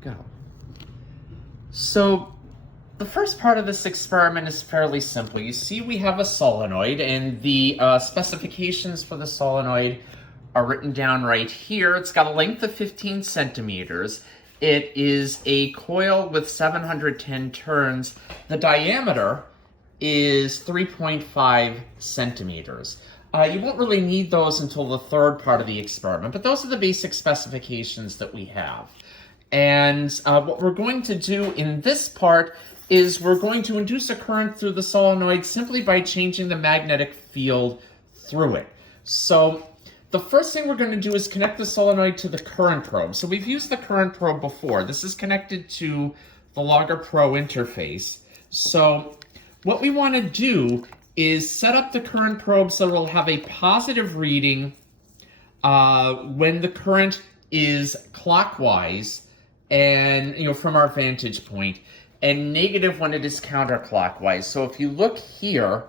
Go. So the first part of this experiment is fairly simple. You see we have a solenoid, and the specifications for the solenoid are written down right here. It's got a length of 15 centimeters. It is a coil with 710 turns. The diameter is 3.5 centimeters. You won't really need those until the third part of the experiment, but those are the basic specifications that we have. And what we're going to do in this part is we're going to induce a current through the solenoid simply by changing the magnetic field through it. So the first thing we're going to do is connect the solenoid to the current probe. So we've used the current probe before. This is connected to the Logger Pro interface. So what we want to do is set up the current probe so it'll have a positive reading when the current is clockwise and from our vantage point, and negative when it is counterclockwise. So if you look here,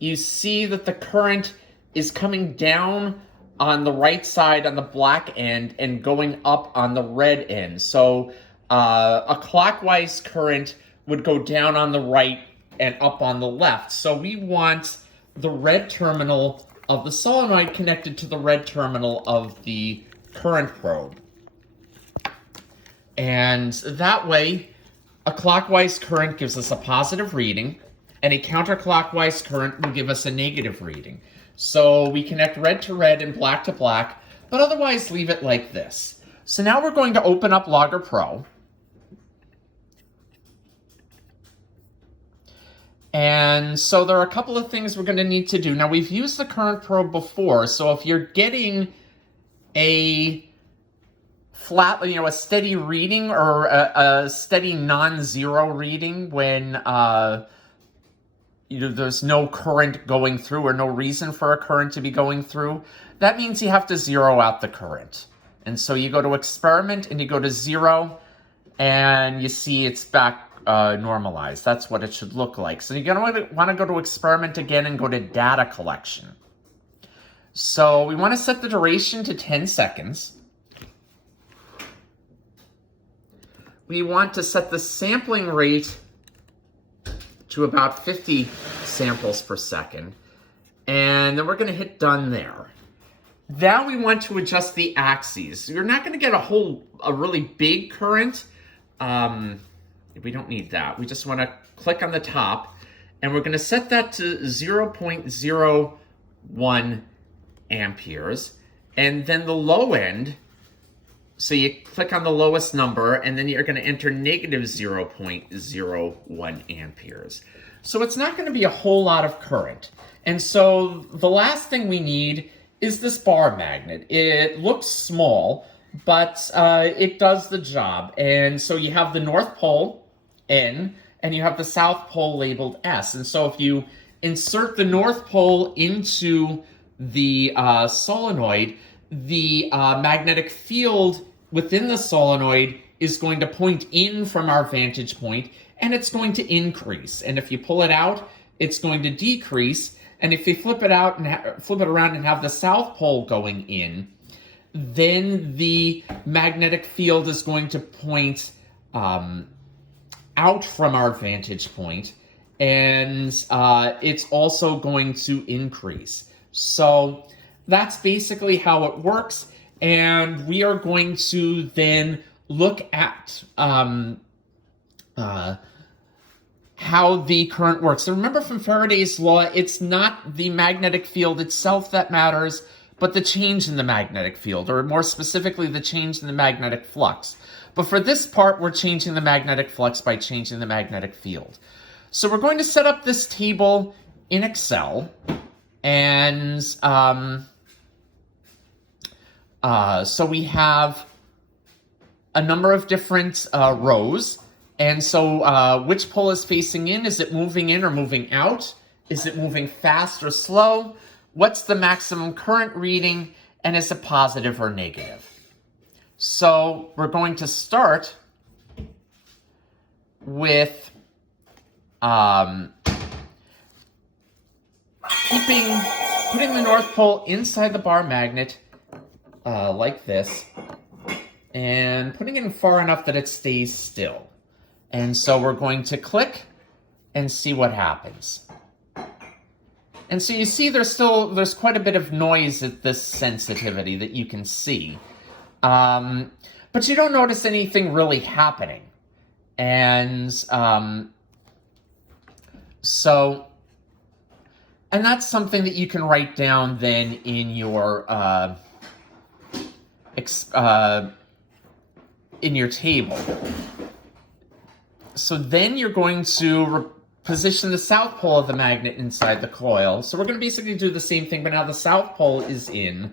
you see that the current is coming down on the right side on the black end and going up on the red end. So a clockwise current would go down on the right and up on the left. So we want the red terminal of the solenoid connected to the red terminal of the current probe. And that way, a clockwise current gives us a positive reading, and a counterclockwise current will give us a negative reading. So we connect red to red and black to black, but otherwise leave it like this. So now we're going to open up Logger Pro. And so there are a couple of things we're going to need to do. Now, we've used the current probe before, so if you're getting a flat, a steady reading or a steady non-zero reading when there's no current going through or no reason for a current to be going through, that means you have to zero out the current. And so you go to experiment and you go to 0, and you see it's back normalized. That's what it should look like. So you're going to want to go to experiment again and go to data collection. So we want to set the duration to 10 seconds. We want to set the sampling rate to about 50 samples per second. And then we're going to hit done there. Now we want to adjust the axes. You're not going to get a really big current. We don't need that. We just want to click on the top, and we're going to set that to 0.01 amperes. And then the low end, so you click on the lowest number, and then you're going to enter negative 0.01 amperes. So it's not going to be a whole lot of current. And so the last thing we need is this bar magnet. It looks small, but it does the job. And so you have the North Pole, N, and you have the South Pole labeled S. And so if you insert the North Pole into the solenoid, the magnetic field within the solenoid is going to point in from our vantage point, and it's going to increase. And if you pull it out, it's going to decrease. And if you flip it out and flip it around and have the South Pole going in, then the magnetic field is going to point out from our vantage point, and it's also going to increase. So that's basically how it works, and we are going to then look at how the current works. So remember from Faraday's law, it's not the magnetic field itself that matters, but the change in the magnetic field, or more specifically, the change in the magnetic flux. But for this part, we're changing the magnetic flux by changing the magnetic field. So we're going to set up this table in Excel, and so we have a number of different rows. And so which pole is facing in? Is it moving in or moving out? Is it moving fast or slow? What's the maximum current reading? And is it positive or negative? So we're going to start with putting the North Pole inside the bar magnet like this. and putting it in far enough that it stays still. And so we're going to click and see what happens. And so you see there's quite a bit of noise at this sensitivity that you can see. But you don't notice anything really happening. And and that's something that you can write down then in your table. So then you're going to position the south pole of the magnet inside the coil. So we're going to basically do the same thing, but now the south pole is in,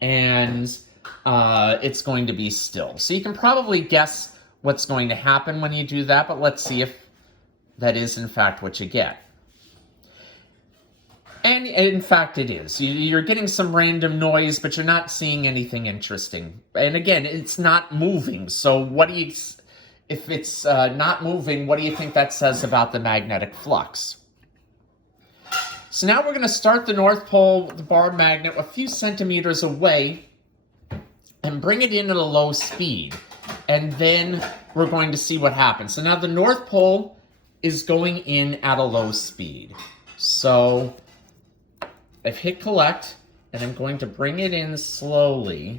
and it's going to be still. So you can probably guess what's going to happen when you do that, but let's see if that is in fact what you get. And in fact it is. You're getting some random noise, but you're not seeing anything interesting. And again, it's not moving, so if it's not moving, what do you think that says about the magnetic flux? So now we're going to start the north pole, the bar magnet, a few centimeters away and bring it in at a low speed. And then we're going to see what happens. So now the north pole is going in at a low speed. So I've hit collect, and I'm going to bring it in slowly.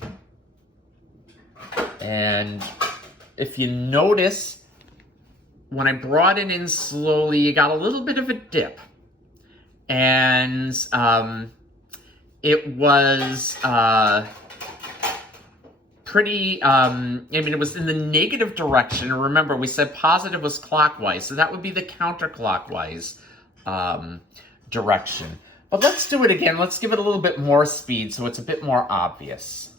And if you notice, when I brought it in slowly, you got a little bit of a dip. And it was pretty, it was in the negative direction. And remember, we said positive was clockwise, so that would be the counterclockwise direction. But let's do it again. Let's give it a little bit more speed so it's a bit more obvious.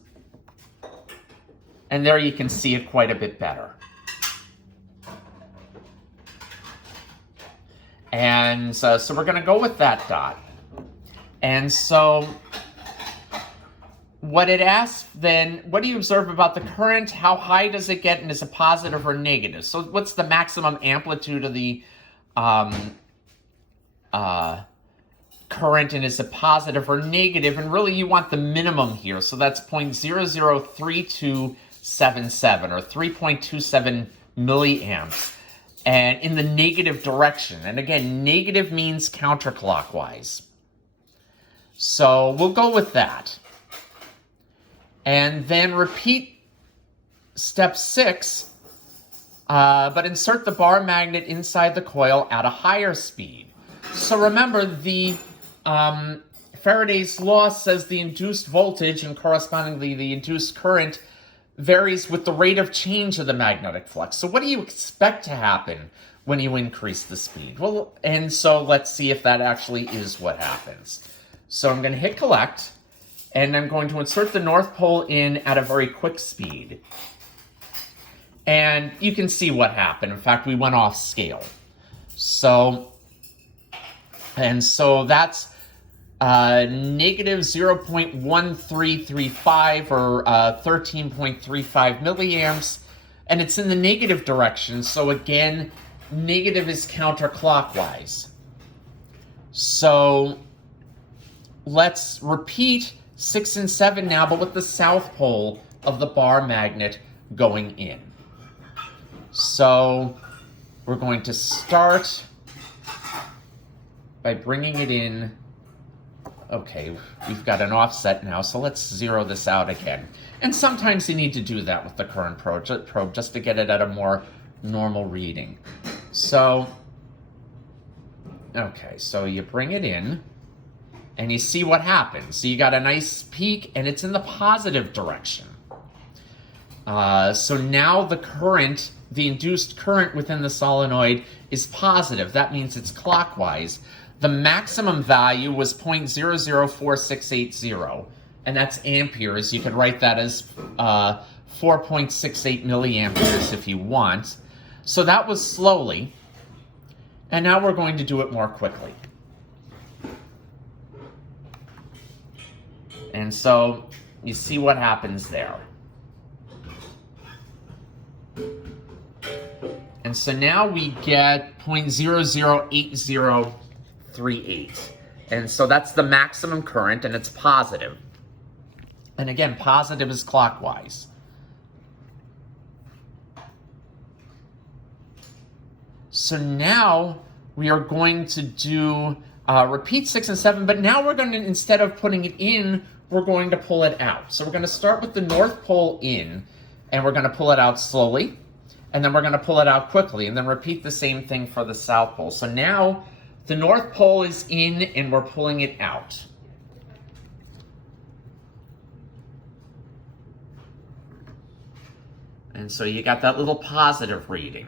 And there you can see it quite a bit better. And so we're going to go with that dot. And so what it asks then, what do you observe about the current? How high does it get, and is it positive or negative? So what's the maximum amplitude of the current, and is it positive or negative? And really you want the minimum here, so that's 0.003277 or 3.27 milliamps, and in the negative direction. And again, negative means counterclockwise. So we'll go with that. And then repeat step 6, but insert the bar magnet inside the coil at a higher speed. So remember, the Faraday's law says the induced voltage and correspondingly the induced current varies with the rate of change of the magnetic flux. So what do you expect to happen when you increase the speed? Well, and so let's see if that actually is what happens. So I'm going to hit collect, and I'm going to insert the north pole in at a very quick speed. And you can see what happened. In fact, we went off scale. So that's negative 0.1335 or 13.35 milliamps, and it's in the negative direction. So again, negative is counterclockwise. So let's repeat 6 and 7 now, but with the south pole of the bar magnet going in. So we're going to start by bringing it in. Okay, we've got an offset now, so let's zero this out again. And sometimes you need to do that with the current probe just to get it at a more normal reading. So, okay, so you bring it in, and you see what happens. So you got a nice peak, and it's in the positive direction. So now the current, the induced current within the solenoid is positive. That means it's clockwise. The maximum value was 0.004680, and that's amperes. You could write that as 4.68 milliamperes if you want. So that was slowly, and now we're going to do it more quickly. And so you see what happens there. And so now we get 0.008038. And so that's the maximum current, and it's positive. And again, positive is clockwise. So now we are going to do repeat 6 and 7, but now we're going to, instead of putting it in, we're going to pull it out. So we're going to start with the North Pole in, and we're going to pull it out slowly, and then we're going to pull it out quickly, and then repeat the same thing for the South Pole. So now the North Pole is in, and we're pulling it out. And so you got that little positive reading.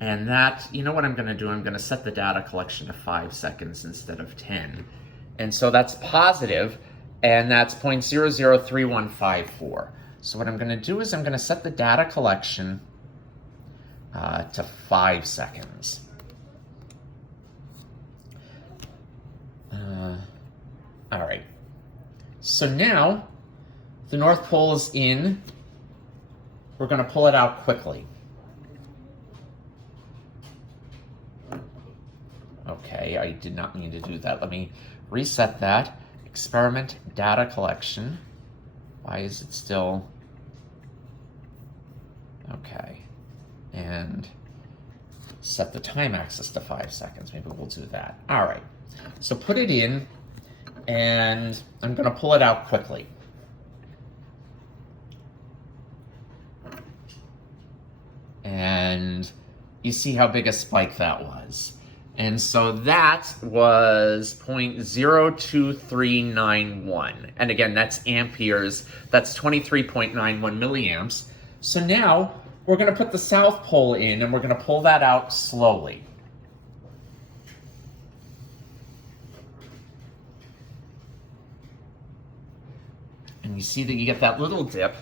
And that, you know what I'm going to do? I'm going to set the data collection to 5 seconds instead of 10. And so that's positive, and that's 0.003154. So what I'm going to do is I'm going to set the data collection to 5 seconds. All right. So now the North Pole is in. We're going to pull it out quickly. Okay, I did not mean to do that. Let me reset that. Experiment data collection. Why is it still? Okay. And set the time axis to 5 seconds. Maybe we'll do that. All right. So put it in, and I'm going to pull it out quickly. And you see how big a spike that was. And so that was 0.02391. And again, that's amperes. That's 23.91 milliamps. So now we're going to put the South Pole in, and we're going to pull that out slowly. And you see that you get that little dip.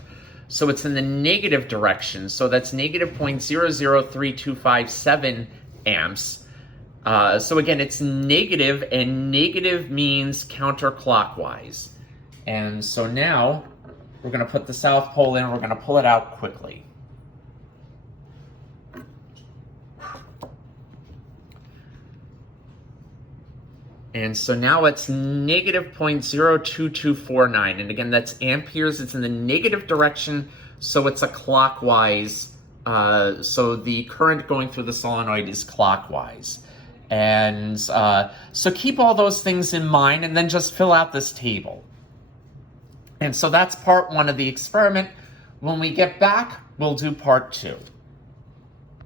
So it's in the negative direction. So that's negative 0.003257 amps. So again, it's negative, and negative means counterclockwise. And so now we're going to put the South Pole in, and we're going to pull it out quickly. And so now it's negative 0.02249. And again, that's amperes. It's in the negative direction, so it's a clockwise. So the current going through the solenoid is clockwise. And so keep all those things in mind, and then just fill out this table. And so that's part 1 of the experiment. When we get back, we'll do part 2.